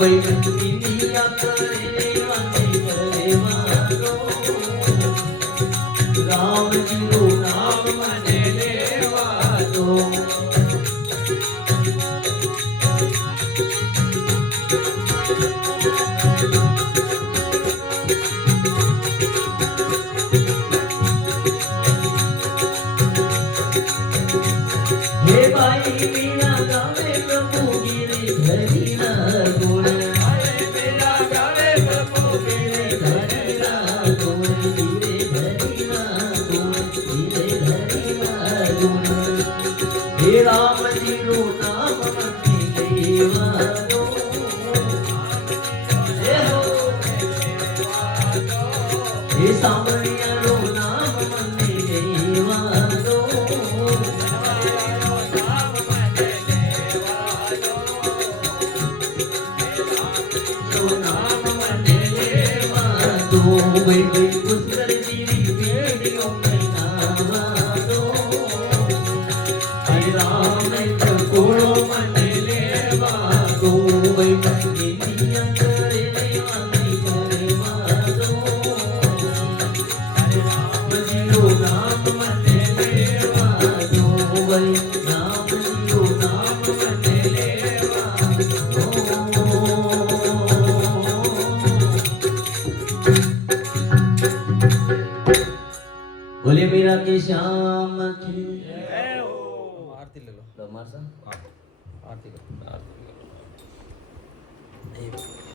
વૈકુંઠિયા કરે વાલો રામજીનું નામ મને લેવા દો હે ભાઈ મીરા ગાવે પ્રભુ ગિરિધરી ના ગુણ મેરા ગાવે પ્રભુ ગિરિધરી ના ગુણ ગિરિધરી ના ગુણ હે રામજીનું નામ મને લેવા દો હે સાંભળિયાનું નામ મને લેવા દો વૈ પુત્ર જીવી પેડીઓ મનાવા દો હે રામ કોળો મને લેવા દો વૈ નિત્ય કરે લેવાની કરવા દો હરે રામજીનું નામ મને લેવા દો વૈ રામજીનું નામ મને લેવા દો बोले मेरा के श्याम की आरती ले लो मार सा आरती लो